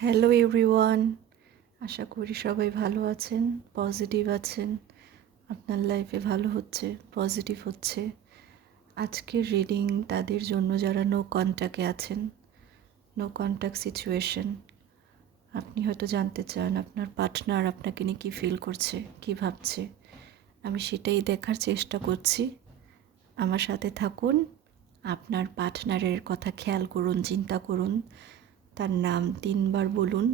Hello everyone, আশা করি সবাই ভালো আছেন, পজিটিভ আছেন, আপনার লাইফে ভালো হচ্ছে, পজিটিভ হচ্ছে। আজকের রিডিং তাদের জন্য যারা নো কন্ট্যাক্টে আছেন, নো কন্ট্যাক্ট সিচুয়েশন। আপনি হয়তো জানতে চান আপনার পার্টনার আপনাকে নিয়ে কী ফিল করছে, কী ভাবছে। আমি সেটাই দেখার চেষ্টা করছি। আমার সাথে থাকুন, আপনার পার্টনারের কথা খেয়াল করুন, চিন্তা করুন, তার নাম 3বার বলুন।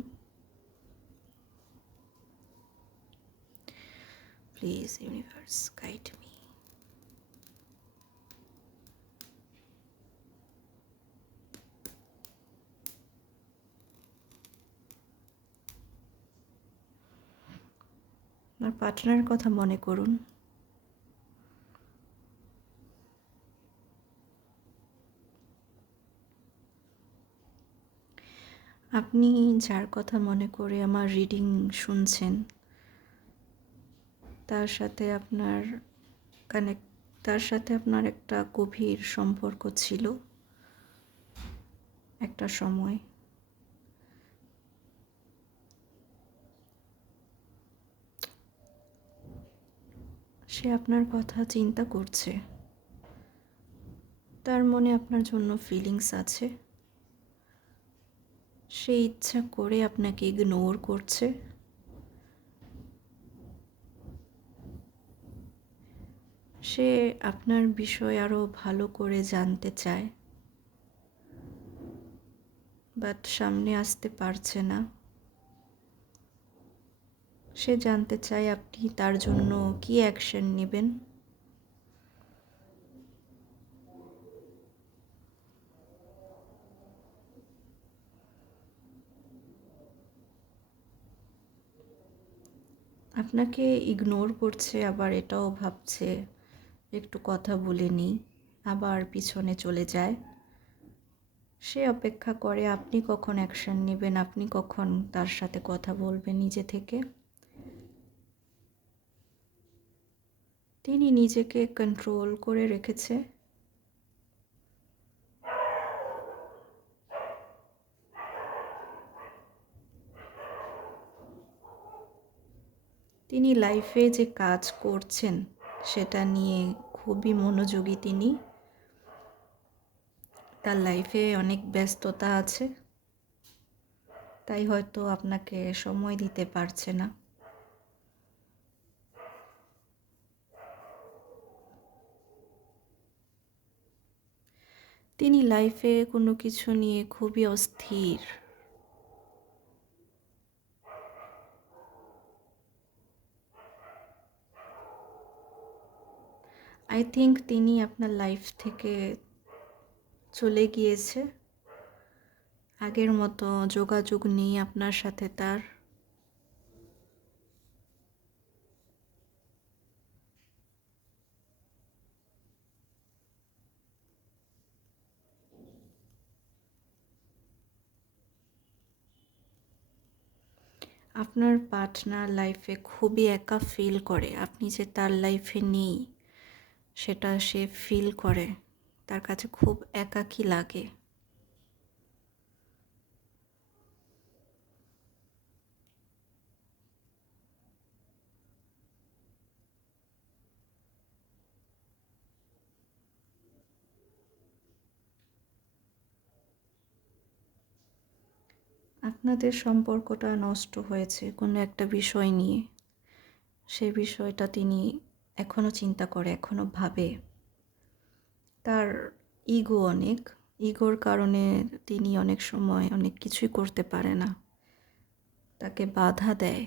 Please, universe, guide me. আপনার পার্টনারের কথা মনে করুন। আপনি যার কথা মনে করে আমার রিডিং শুনছেন, তার সাথে আপনার তার সাথে আপনার একটা গভীর সম্পর্ক ছিল একটা সময়। সে আপনার কথা চিন্তা করছে, তার মনে আপনার জন্য ফিলিংস আছে। সে ইচ্ছা করে আপনাকে ইগনোর করছে। সে আপনার বিষয় আরও ভালো করে জানতে চায়, বাট সামনে আসতে পারছে না। সে জানতে চায় আপনি তার জন্য কী অ্যাকশন নেবেন। আপনাকে ইগনোর করছে, আবার এটাও ভাবছে একটু কথা বলে নিই, আবার পিছনে চলে যায়। সে অপেক্ষা করে আপনি কখন অ্যাকশন নেবেন, আপনি কখন তার সাথে কথা বলবেন নিজে থেকে। তিনি নিজেকে কন্ট্রোল করে রেখেছে। তিনি লাইফে যে কাজ করছেন সেটা নিয়ে খুবই মনোযোগী তিনি। তার লাইফে অনেক ব্যস্ততা আছে, তাই হয়তো আপনাকে সময় দিতে পারছে না। তিনি লাইফে কোনো কিছু নিয়ে খুবই অস্থির। আই থিঙ্ক তিনি আপনার লাইফ থেকে চলে গিয়েছে। আগের মতো যোগাযোগ নেই আপনার সাথে তার। আপনার পার্টনার লাইফে খুবই একা ফিল করে। আপনি যে তার লাইফে নেই সেটা সে ফিল করে, তার কাছে খুব একাকী লাগে। আপনাদের সম্পর্কটা নষ্ট হয়েছে কোনো একটা বিষয় নিয়ে। সেই বিষয়টা তিনি এখনও চিন্তা করে, এখনও ভাবে। তার ইগো অনেক, ইগোর কারণে তিনি অনেক সময় অনেক কিছুই করতে পারে না, তাকে বাধা দেয়।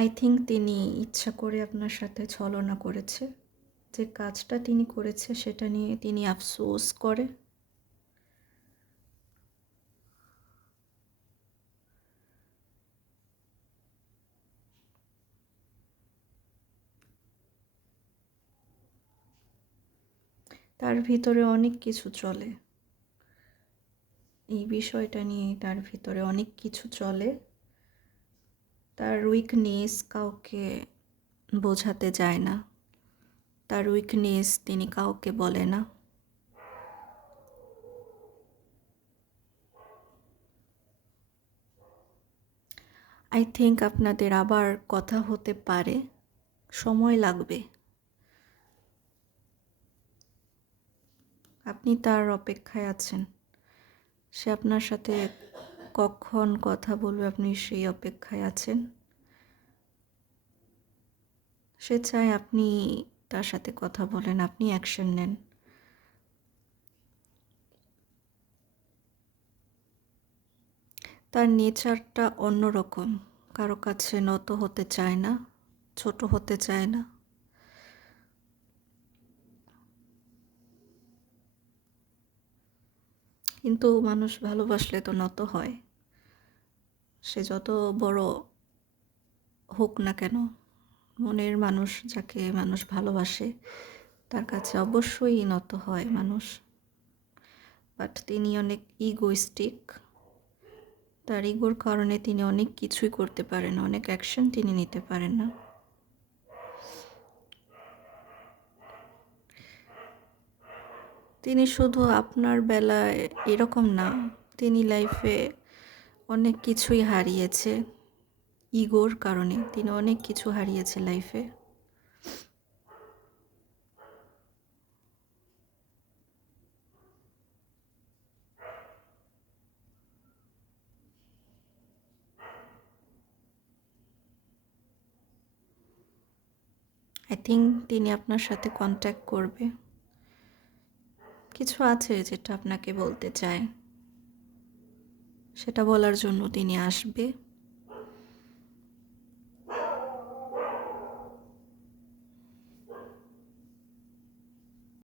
আই থিঙ্ক তিনি ইচ্ছা করে আপনার সাথে ছলনা করেছে। যে কাজটা তিনি করেছে সেটা নিয়ে তিনি আফসোস করে। তার ভিতরে অনেক কিছু চলে, এই বিষয়টা নিয়ে তার ভিতরে অনেক কিছু চলে। তার উইকনেস কাউকে বোঝাতে যায় না, তার উইকনেস তিনি কাউকে বলে না। আই থিঙ্ক আপনাদের আবার কথা হতে পারে, সময় লাগবে। আপনি তার অপেক্ষায় আছেন, সে আপনার সাথে কখন কথা বলবে আপনি সেই অপেক্ষায় আছেন। সে চায় আপনি তার সাথে কথা বলেন, আপনি অ্যাকশন নেন। তার নেচারটা অন্যরকম, কারো কাছে নত হতে চায় না, ছোট হতে চায় না। কিন্তু মানুষ ভালোবাসলে তো নত হয়, সে যত বড় হোক না কেন। মনের মানুষ, যাকে মানুষ ভালোবাসে তার কাছে অবশ্যই নত হয় মানুষ। বাট তিনি অনেক ইগোইস্টিক, তার ইগোর কারণে তিনি অনেক কিছুই করতে পারেন, অনেক অ্যাকশন তিনি নিতে পারেন না। তিনি শুধু আপনার বেলায় এরকম না, তিনি লাইফে অনেক কিছুই হারিয়েছে ইগোর কারণে, তিনি অনেক কিছু হারিয়েছে লাইফে। আই থিঙ্ক তিনি আপনার সাথে কন্ট্যাক্ট করবে, কিছু আছে যেটা আপনাকে বলতে চায়, সেটা বলার জন্য তিনি আসবে।